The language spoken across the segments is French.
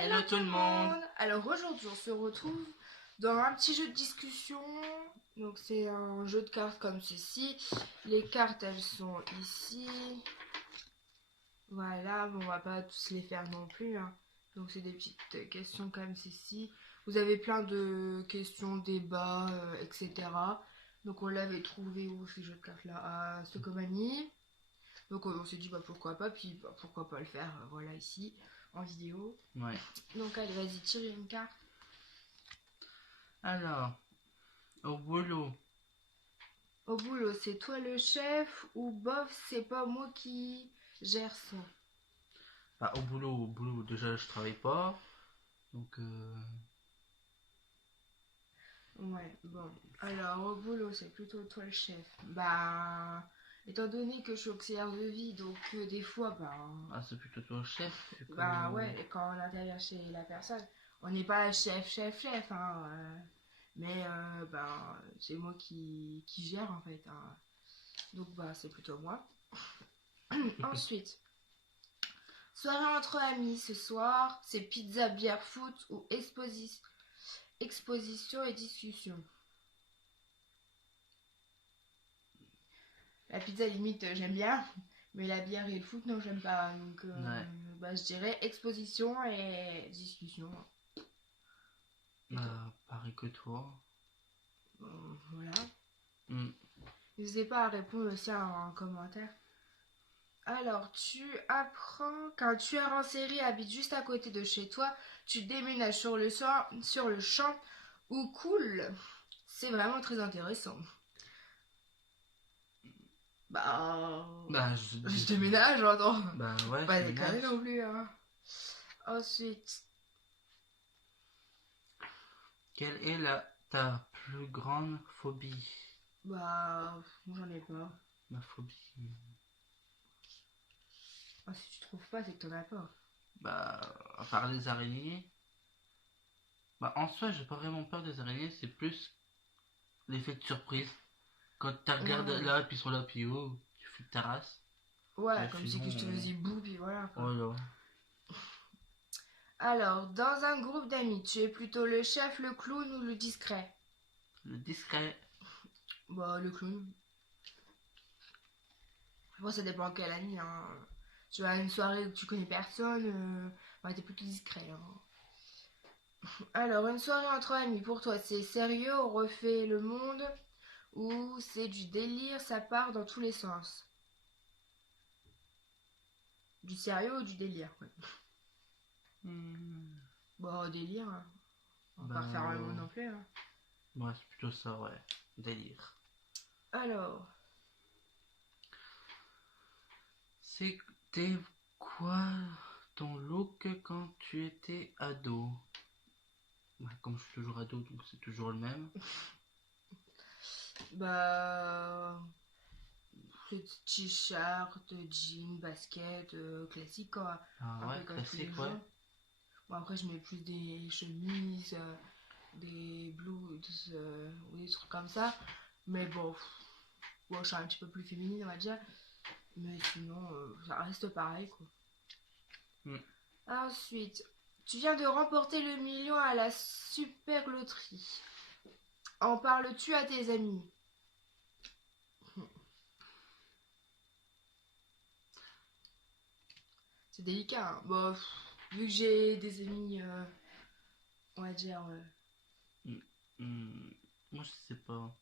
Hello tout le monde. Alors aujourd'hui on se retrouve dans un petit jeu de discussion. Donc c'est un jeu de cartes comme ceci. Les cartes elles sont ici. Voilà, bon, on va pas tous les faire non plus, hein. Donc c'est des petites questions comme ceci. Vous avez plein de questions, débats, etc. Donc on l'avait trouvé où ces jeux de cartes là à Stocomanie. Donc on s'est dit bah pourquoi pas, puis bah, pourquoi pas le faire, voilà ici en vidéo. Ouais. Donc allez, vas-y, tire une carte. Alors, au boulot. Au boulot, c'est toi le chef ou bof, c'est pas moi qui gère ça. Bah, au boulot, déjà je travaille pas. Donc, Ouais, bon. Alors au boulot, c'est plutôt toi le chef. Bah, étant donné que je suis auxiliaire de vie, donc des fois, ah, c'est plutôt toi le chef. Vu que... bah ouais, et quand on intervient chez la personne, on n'est pas chef, hein. Mais c'est moi qui gère en fait, hein. Donc bah c'est plutôt moi. Ensuite, soirée entre amis ce soir, c'est pizza, bière, foot ou exposition et discussion. La pizza limite j'aime bien, mais la bière et le foot non j'aime pas. Donc Ouais. bah, je dirais exposition et discussion. Et toi? Pareil que toi. Voilà. Hmm. N'hésitez pas à répondre aussi en commentaire. Alors, tu apprends qu'un tueur en série habite juste à côté de chez toi, tu déménages sur le champ ou cool. C'est vraiment très intéressant. Bah, Je déménage, j'entends. Bah ouais, Pas je déconner déménage. non plus, hein. Ensuite, Quelle est ta plus grande phobie? moi j'en ai pas. Ma phobie. Ah, si tu trouves pas, c'est que t'en as pas. Bah, à part les araignées. Bah, en soi, j'ai pas vraiment peur des araignées, c'est plus l'effet de surprise. Quand tu regardes Ouais, là, puis ils sont là, puis oh, tu fais ta race. ouais, Mais comme si que sinon, je te faisais boue, puis voilà quoi. voilà. Alors, dans un groupe d'amis, tu es plutôt le chef, le clown ou le discret? Le discret. Bah, le clown. Moi, ça dépend quelle année, hein. Tu vas à une soirée où tu connais personne, t'es plutôt discret, hein. Alors, une soirée entre amis, pour toi, c'est sérieux, on refait le monde ou c'est du délire, ça part dans tous les sens? Du sérieux ou du délire, quoi. Hmm. Bon, délire, hein. On va pas refaire le monde Ben, non plus, hein. ouais, c'est plutôt ça, ouais. Délire. Alors, C'était quoi ton look quand tu étais ado? Ouais, comme je suis toujours ado, donc c'est toujours le même. bah, t-shirt, jean, basket, classique, quoi. Ah Un ouais, peu comme tous les classique, ouais. jours. Bon, après, je mets plus des chemises, des blouses ou des trucs comme ça. Mais bon, je suis un petit peu plus féminine, on va dire. Mais sinon, ça reste pareil, quoi. Hmm. Ensuite, tu viens de remporter le million à la super loterie. En parles-tu à tes amis? C'est délicat, hein. Bon, vu que j'ai des amis, on va dire. Hmm. Hmm. Moi, je sais pas.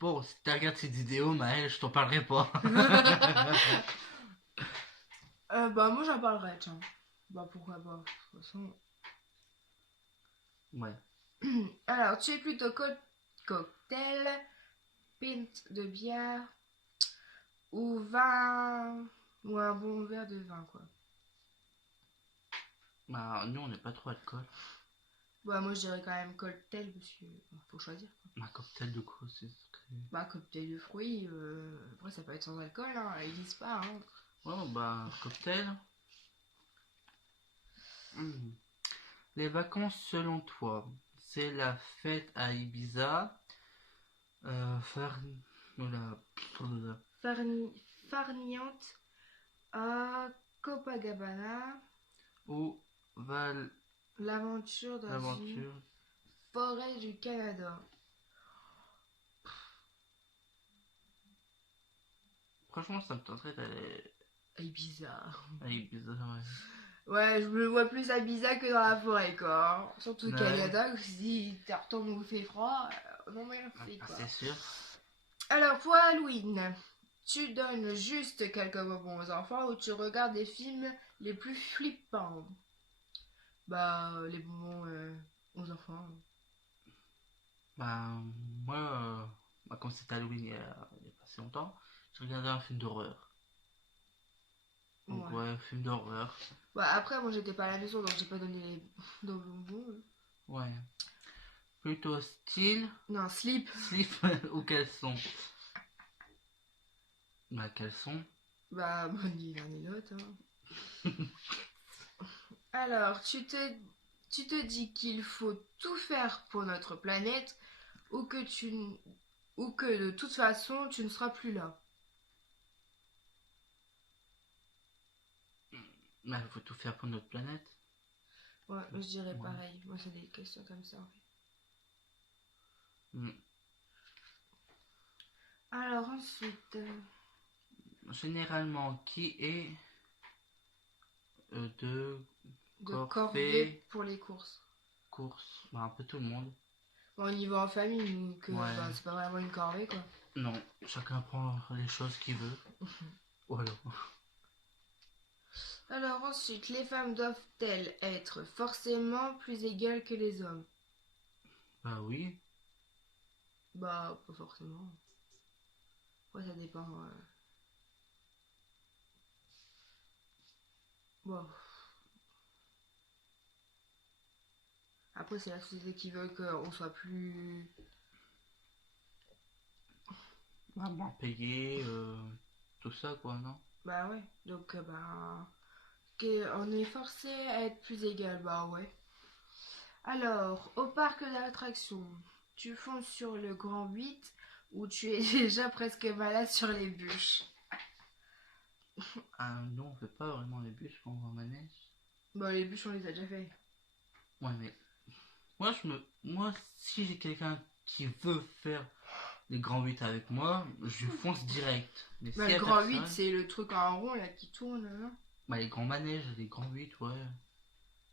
Bon, si tu regardes cette vidéo, Maëlle, je t'en parlerai pas. Bah, moi j'en parlerai, tiens. Bah, pourquoi pas, de toute façon. Ouais. Alors, tu es plutôt cocktail, pint de bière ou vin ou un bon verre de vin, quoi. Bah, nous, on n'est pas trop alcool. Bah, moi je dirais quand même cocktail parce que faut choisir, quoi. Un cocktail de quoi c'est Bah, cocktail de fruits, après ça peut être sans alcool, hein, ils disent pas, hein. Oh, bah, cocktail. Hmm. Les vacances, selon toi, c'est la fête à Ibiza, faire... Oula, oula. Farniente à Copacabana. Ou Val... L'aventure dans une L'aventure... forêt du Canada. Franchement, ça me tenterait d'aller Ibiza. à Ibiza, ouais. Ouais, je me vois plus à Ibiza que dans la forêt, quoi. Surtout au Ouais. Canada, si tu retournes où il fait froid, non mais fait, Ah, quoi. c'est sûr. Alors, pour Halloween, tu donnes juste quelques bonbons aux enfants ou tu regardes des films les plus flippants? Bah, les bonbons aux enfants. Bah, moi, comme c'était Halloween il y a pas si longtemps, j'ai regardé un film d'horreur. Donc, Ouais. ouais, film d'horreur. Bah, après, moi j'étais pas à la maison donc j'ai pas donné les bonbons. Ouais. Plutôt style, Non, slip. slip ou caleçon. Bah, caleçon. Bah, ni l'un ni l'autre. Hein. Alors, tu te dis qu'il faut tout faire pour notre planète ou ou que de toute façon tu ne seras plus là. Bah, il faut tout faire pour notre planète. Ouais, je dirais Ouais. pareil. Moi, c'est des questions comme ça en fait. Mm. Alors, ensuite. Généralement, qui est de De corvée, corvée pour les courses. course? Bah, un peu tout le monde. Bon, on y va en famille, donc Ouais. bah, c'est pas vraiment une corvée quoi. Non, chacun prend les choses qu'il veut. Voilà. Alors ensuite, les femmes doivent-elles être forcément plus égales que les hommes? Bah oui. Bah, pas forcément. Ouais, ça dépend. Bon. Après, c'est la société qui veut qu'on soit plus. Bah, moins payé, tout ça quoi, non? Bah ouais. Donc, bah. On est forcé à être plus égal. Bah ouais. Alors, au parc d'attractions, tu fonces sur le grand 8 ou tu es déjà presque malade sur les bûches? Ah non, on fait pas vraiment les bûches quand on va en manège. Bah, les bûches, on les a déjà fait. Ouais, mais moi, si j'ai quelqu'un qui veut faire les grands 8 avec moi, je fonce direct. Mais Bah, s'il y le a grand personne, 8, c'est le truc en rond là qui tourne. Hein. bah les grands manèges, les grands 8, ouais.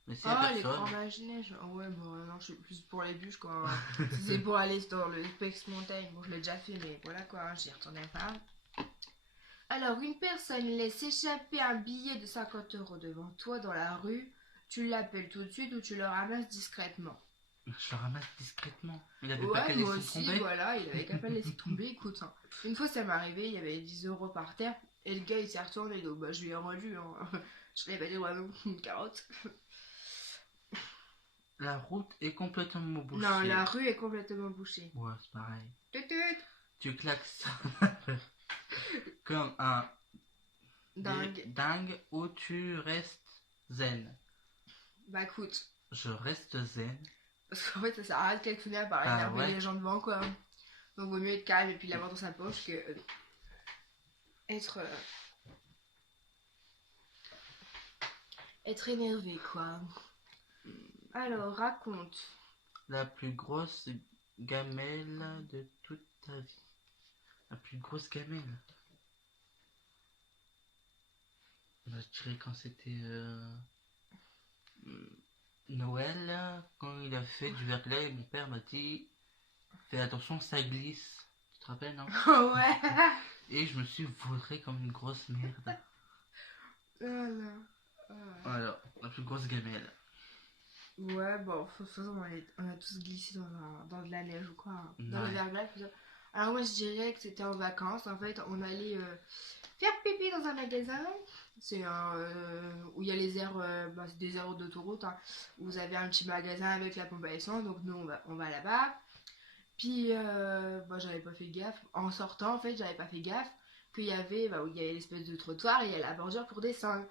Mais s'il y a Ah, les personne, grands manèges. Ah ouais, bon, non, je suis plus pour les bûches quoi. Si c'est pour aller dans le Space Mountain, bon, je l'ai déjà fait, mais voilà quoi, hein, j'y retournais pas. Alors, une personne laisse échapper un billet de 50 € devant toi dans la rue. Tu l'appelles tout de suite ou tu le ramasses discrètement? je le ramasse discrètement. Il avait pas Ouais, qu'à moi laisser aussi, tomber. voilà, il avait qu'à pas le laisser tomber. Écoute, hein. Une fois ça m'est arrivé, il y avait 10 € par terre et le gars il s'est retourné, donc bah je lui ai rendu. Hein. Je l'ai pas dit, ouais, non, une carotte. La route est complètement bouchée. Non, la rue est complètement bouchée. Ouais, c'est pareil. Tut. Tu klaxonnes comme un dingue ou tu restes zen. Bah écoute, Je reste zen. parce qu'en fait ça sert à rien de klaxonner à part Ah, énerver ouais. les gens devant quoi. Donc vaut mieux être calme et puis l'avoir dans sa poche que être énervé quoi. Alors raconte. La plus grosse gamelle de toute ta vie. La plus grosse gamelle. Bah, je dirais quand c'était Noël, quand il a fait du verglas et mon père m'a dit fais attention, ça glisse. Tu te rappelles, non? Ouais. Et je me suis vautré comme une grosse merde. Voilà. Voilà, la plus grosse gamelle. Ouais, bon, de toute façon, on a tous glissé dans de la neige ou quoi. Hein. Dans le Ouais. verglas, tout ça. Alors, moi, je dirais que c'était en vacances. En fait, on allait faire pipi dans un magasin. C'est un. Où il y a les aires. Bah, c'est des aires d'autoroute. Hein, où vous avez un petit magasin avec la pompe à essence. Donc, nous, on va là-bas. Puis, bah, j'avais pas fait gaffe. En sortant, en fait, j'avais pas fait gaffe qu'il y avait. Bah, où il y avait l'espèce de trottoir et il y a la bordure pour descendre.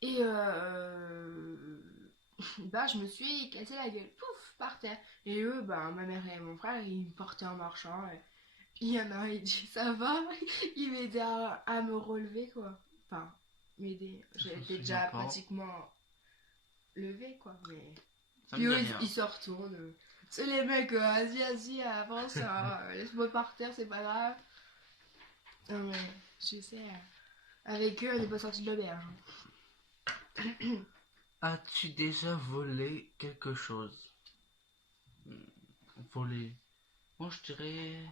Et bah je me suis cassé la gueule, pouf, par terre. Et eux, bah ma mère et mon frère, ils me portaient en marchant. Et il y en a un, il dit ça va, il m'aidait à me relever quoi. Enfin, m'aider. Je me J'étais souviens déjà pas. pratiquement lever, quoi. Mais... Ça Puis me eux, dit rien. ils se retournent. C'est les mecs, vas-y, avance, laisse-moi par terre, c'est pas grave. Non, mais je sais, avec eux, on n'est pas sorti de l'auberge. As-tu déjà volé quelque chose? Volé. Moi, je dirais...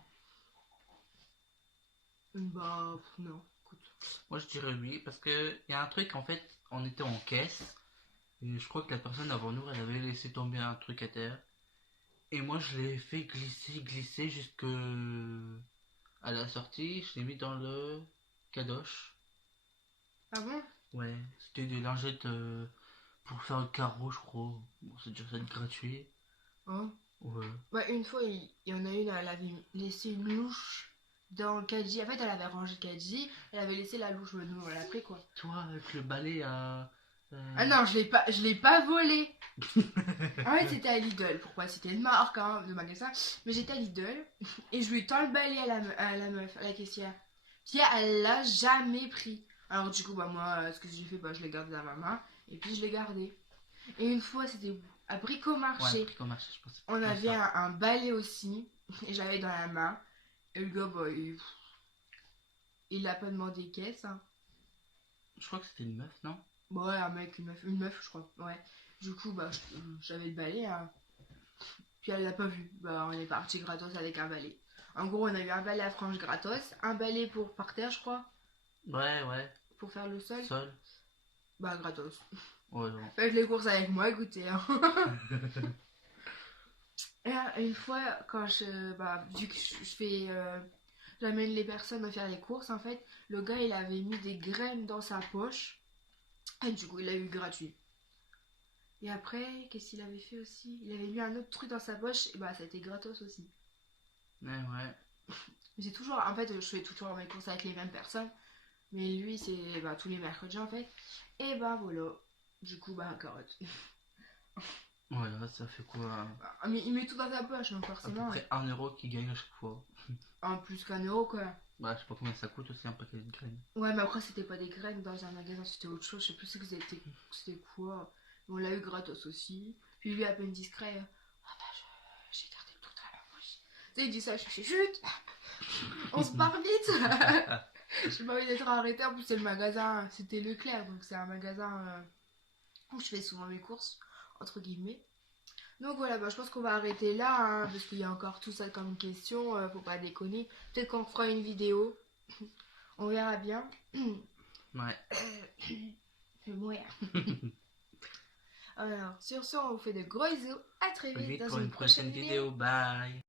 Bah, non, écoute. Moi, je dirais oui, parce que il y a un truc, en fait, on était en caisse, et je crois que la personne avant nous, elle avait laissé tomber un truc à terre. Et moi, je l'ai fait glisser jusque à la sortie. Je l'ai mis dans le cadoche. Ah bon? Ouais, c'était des lingettes pour faire le carreau, je crois. Bon, c'est déjà ça de gratuit. Hein? Ouais. Ouais, une fois, il y en a une, elle avait laissé une louche dans le caddie. En fait, elle avait rangé le caddie, elle avait laissé la louche. Nous, on l'a pris, quoi. Toi, avec le balai à... Ah non, je l'ai pas volé. En fait, c'était à Lidl. Pourquoi? C'était une marque, hein, de magasin. Mais j'étais à Lidl et je lui tends le balai à la meuf, à la caissière. Puis elle l'a jamais pris. Alors du coup, bah moi, ce que j'ai fait, bah je l'ai gardé dans ma main et puis je l'ai gardé. Et une fois, c'était à Ouais, Bricomarché. prix comme marché, je pense. On Ouais, avait ça. un balai aussi et je l'avais dans la main. Et le gars, bah, il a pas demandé caisse, hein. Je crois que c'était une meuf, non? Bon, ouais, un mec, une meuf, je crois. Ouais. Du coup, bah, j'avais le balai, hein. Puis elle l'a pas vu. Bah, on est parti gratos avec un balai. En gros, on a eu un balai à franges gratos, un balai pour par terre, je crois, Ouais. pour faire le sol. Sol. Bah, gratos. Ouais, non. Faites les courses avec moi, écoutez. Hein. Et une fois, quand vu que je fais, j'amène les personnes à faire les courses, en fait, le gars, il avait mis des graines dans sa poche. Et du coup, il l'a eu gratuit. Et après, qu'est-ce qu'il avait fait aussi? Il avait mis un autre truc dans sa poche, et bah, ça a été gratos aussi. Ouais. J'ai toujours, en fait, je fais toujours mes courses avec les mêmes personnes. Mais lui, c'est bah, tous les mercredis en fait. Et bah voilà. Du coup, bah, carotte. Voilà, ça fait quoi? Bah, mais il met tout dans sa poche, donc À peu forcément. près 1 euro qui gagne à chaque fois. En plus qu'1 euro, quoi. Bah, je sais pas combien ça coûte aussi un paquet de graines. Ouais, mais après, c'était pas des graines dans un magasin, c'était autre chose. Je sais plus c'était quoi. Mais on l'a eu gratos aussi. Puis lui, à peine discret. Ah bah, j'ai gardé tout dans la poche. Tu sais, il dit ça, je fais chut. On se barre vite. J'ai pas envie d'être arrêté. En plus, c'est le magasin. C'était Leclerc, donc c'est un magasin où je fais souvent mes courses, entre guillemets. Donc voilà, bah, je pense qu'on va arrêter là, hein, parce qu'il y a encore tout ça comme question, faut pas déconner. Peut-être qu'on fera une vidéo, on verra bien. Ouais. Je vais mourir. Alors, sur ce, on vous fait de gros bisous, à très vite Vite dans pour une une prochaine prochaine vidéo. vidéo. Bye.